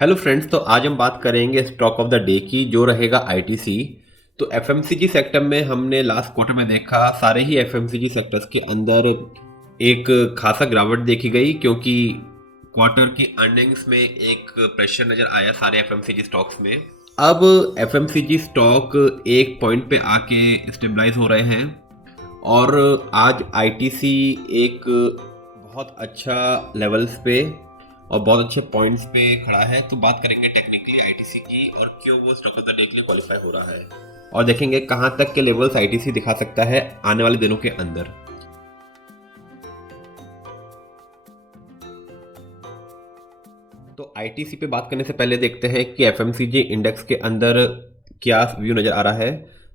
Hello friends, तो आज हम बात करेंगे स्टॉक ऑफ द डे की, जो रहेगा आईटीसी। तो एफएमसीजी सेक्टर में हमने लास्ट क्वार्टर में देखा, सारे ही एफएमसीजी सेक्टर्स के अंदर एक खासा गिरावट देखी गई, क्योंकि क्वार्टर की अर्निंग्स में एक प्रेशर नजर आया सारे एफएमसीजी स्टॉक्स में। अब एफएमसीजी स्टॉक एक पॉइंट पे आके स्टेबलाइज हो रहे हैं और आज आईटीसी एक बहुत अच्छा लेवल्स पे और बहुत अच्छे पॉइंट्स पे खड़ा है। तो बात करेंगे टेक्निकली आईटीसी की और क्यों वो स्टॉक ऑफ द डे के लिए क्वालिफाई हो रहा है, और देखेंगे कहां तक के लेवल्स आईटीसी दिखा सकता है आने वाले दिनों के अंदर। तो आईटीसी पे बात करने से पहले देखते हैं कि एफएमसीजी इंडेक्स के अंदर क्या व्यू नजर आ रहा है।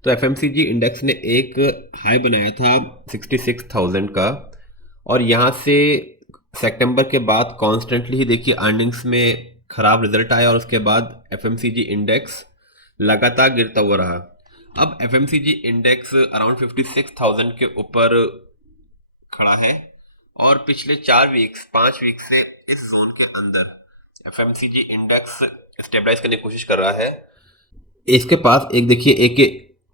तो एफएमसीजी इंडेक्स ने एक हाई बनाया था 66,000 का, और यहाँ से सितंबर के बाद कॉन्स्टेंटली ही देखिए अर्निंग्स में खराब रिजल्ट आया और उसके बाद एफएमसीजी इंडेक्स लगातार गिरता हुआ रहा। अब एफएमसीजी इंडेक्स अराउंड 56,000 के ऊपर खड़ा है और पिछले 5 वीक से इस जोन के अंदर एफएमसीजी इंडेक्स स्टेबलाइज करने की कोशिश कर रहा है। इसके पास एक देखिए एक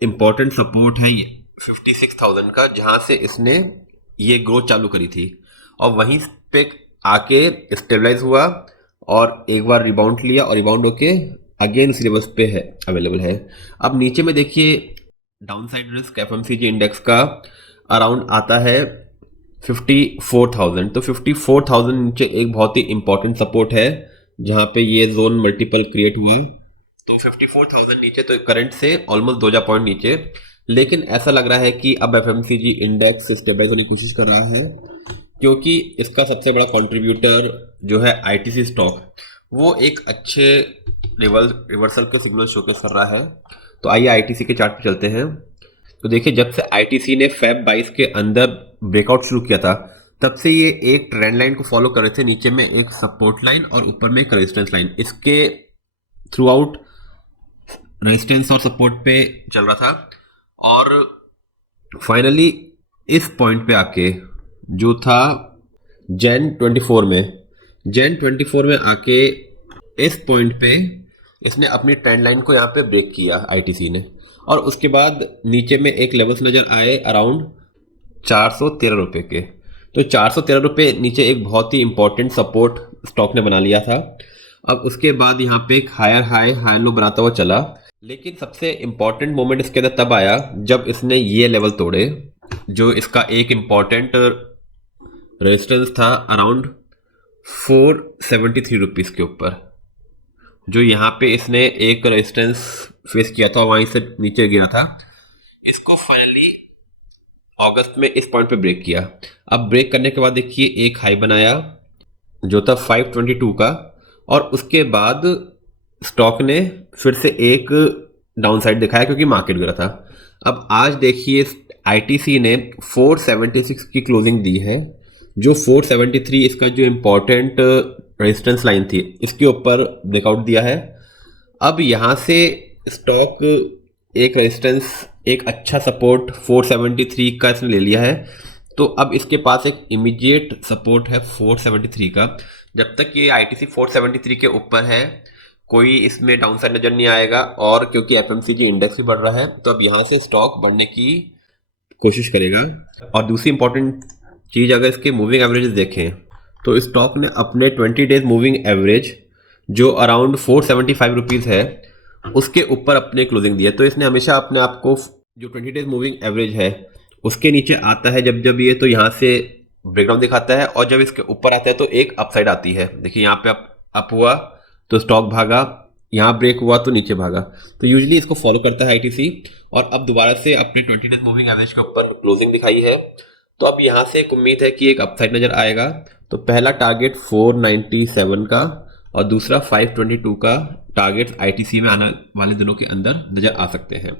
इम्पोर्टेंट सपोर्ट है ये 56,000 का, जहां से इसने ये ग्रोथ चालू करी थी और वहीं पे आके स्टेबलाइज हुआ और एक बार रिबाउंड लिया और रिबाउंड होके अगेन उसी लेवल्स पे है अवेलेबल है। अब नीचे में देखिए डाउनसाइड रिस्क एफएमसीजी इंडेक्स का अराउंड आता है 54,000। तो 54,000 नीचे एक बहुत ही इंपॉर्टेंट सपोर्ट है, जहां पे ये जोन मल्टीपल क्रिएट हुए। तो 54,000 नीचे तो करंट से ऑलमोस्ट 2,000 पॉइंट नीचे, लेकिन ऐसा लग रहा है कि अब एफएमसीजी इंडेक्स स्टेबलाइज होने की कोशिश कर रहा है, क्योंकि इसका सबसे बड़ा कंट्रीब्यूटर जो है आईटीसी स्टॉक, वो एक अच्छे रिवर्सल के सिग्नल शोकेस कर रहा है। तो आइए आईटीसी के चार्ट पे चलते हैं। तो देखिए, जब से आईटीसी ने फेब 22 के अंदर ब्रेकआउट शुरू किया था, तब से ये एक ट्रेंड लाइन को फॉलो कर रहे थे, नीचे में एक सपोर्ट लाइन और ऊपर में एक रेजिस्टेंस लाइन। इसके थ्रू आउट रेजिस्टेंस और सपोर्ट पे चल रहा था और फाइनली इस पॉइंट पे आके जो था जैन 24 में आके इस पॉइंट पे इसने अपनी ट्रेंड लाइन को यहाँ पे ब्रेक किया आईटीसी ने, और उसके बाद नीचे में एक लेवल्स नजर आए अराउंड 413 रुपए के। तो 413 रुपए नीचे एक बहुत ही इंपॉर्टेंट सपोर्ट स्टॉक ने बना लिया था। अब उसके बाद यहाँ पे एक हायर लो बनाता हुआ चला, लेकिन सबसे इंपॉर्टेंट मोमेंट इसके अंदर तब आया जब इसने ये लेवल तोड़े, जो इसका एक इंपॉर्टेंट रेजिस्टेंस था अराउंड 473 रुपीज के ऊपर, जो यहाँ पे इसने एक रेजिस्टेंस फेस किया था और वहीं से नीचे गिरा था। इसको फाइनली अगस्त में इस पॉइंट पे ब्रेक किया। अब ब्रेक करने के बाद देखिए एक हाई बनाया जो था 522 का, और उसके बाद स्टॉक ने फिर से एक डाउनसाइड दिखाया क्योंकि मार्केट गिरा था। अब आज देखिए आईटीसी ने 476 की क्लोजिंग दी है, जो 473 इसका जो इम्पोर्टेंट रेजिस्टेंस लाइन थी, इसके ऊपर ब्रेकआउट दिया है। अब यहाँ से स्टॉक एक रेजिस्टेंस, एक अच्छा सपोर्ट 473 का इसने ले लिया है। तो अब इसके पास एक इमीडिएट सपोर्ट है 473 का। जब तक ये आईटीसी 473 के ऊपर है, कोई इसमें डाउनसाइड नजर नहीं आएगा, और क्योंकि एफएमसीजी इंडेक्स भी बढ़ रहा है, तो अब यहाँ से स्टॉक बढ़ने की कोशिश करेगा। और दूसरी इंपॉर्टेंट चीज, अगर इसके मूविंग एवरेजेस देखें तो स्टॉक ने अपने 20 डेज मूविंग एवरेज जो अराउंड 475 रुपीज़ है, उसके ऊपर अपने क्लोजिंग दी है। तो इसने हमेशा अपने आप को जो 20 डेज मूविंग एवरेज है उसके नीचे आता है जब ये, तो यहाँ से ब्रेकडाउन दिखाता है, और जब इसके ऊपर आता है तो एक अपसाइड आती है। देखिए यहाँ पे अप हुआ तो स्टॉक भागा, यहाँ ब्रेक हुआ तो नीचे भागा। तो यूजुअली इसको फॉलो करता है आईटीसी, और अब दोबारा से अपने 20 डेज मूविंग एवरेज के ऊपर क्लोजिंग दिखाई है। तो अब यहाँ से एक उम्मीद है कि एक अपसाइड नजर आएगा। तो पहला टारगेट 497 का और दूसरा 522 का टारगेट आईटीसी में आने वाले दिनों के अंदर नजर आ सकते हैं।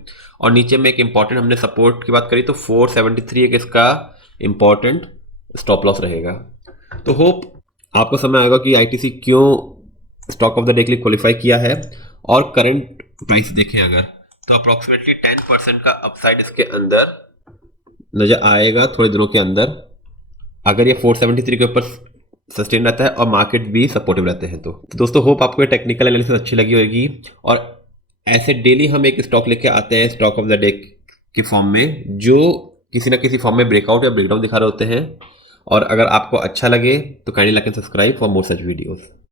और नीचे में एक इंपॉर्टेंट हमने सपोर्ट की बात करी, तो 473 एक इसका इंपॉर्टेंट स्टॉप लॉस रहेगा। तो होप आपको समझ आएगा कि आईटीसी क्यों स्टॉक ऑफ द डे के लिए क्वालिफाई किया है। और करंट प्राइस देखें अगर, तो अप्रोक्सीमेटली 10% का अपसाइड इसके अंदर नजर आएगा थोड़े दिनों के अंदर, अगर ये 473 के ऊपर सस्टेन रहता है और मार्केट भी सपोर्टिव रहते हैं। तो दोस्तों होप आपको ये टेक्निकल एनालिसिस अच्छी लगी होगी। और ऐसे डेली हम एक स्टॉक लेके आते हैं स्टॉक ऑफ द डे की फॉर्म में, जो किसी ना किसी फॉर्म में ब्रेकआउट या ब्रेकडाउन दिखा रहे होते हैं। और अगर आपको अच्छा लगे तो kindly like and subscribe for more such videos.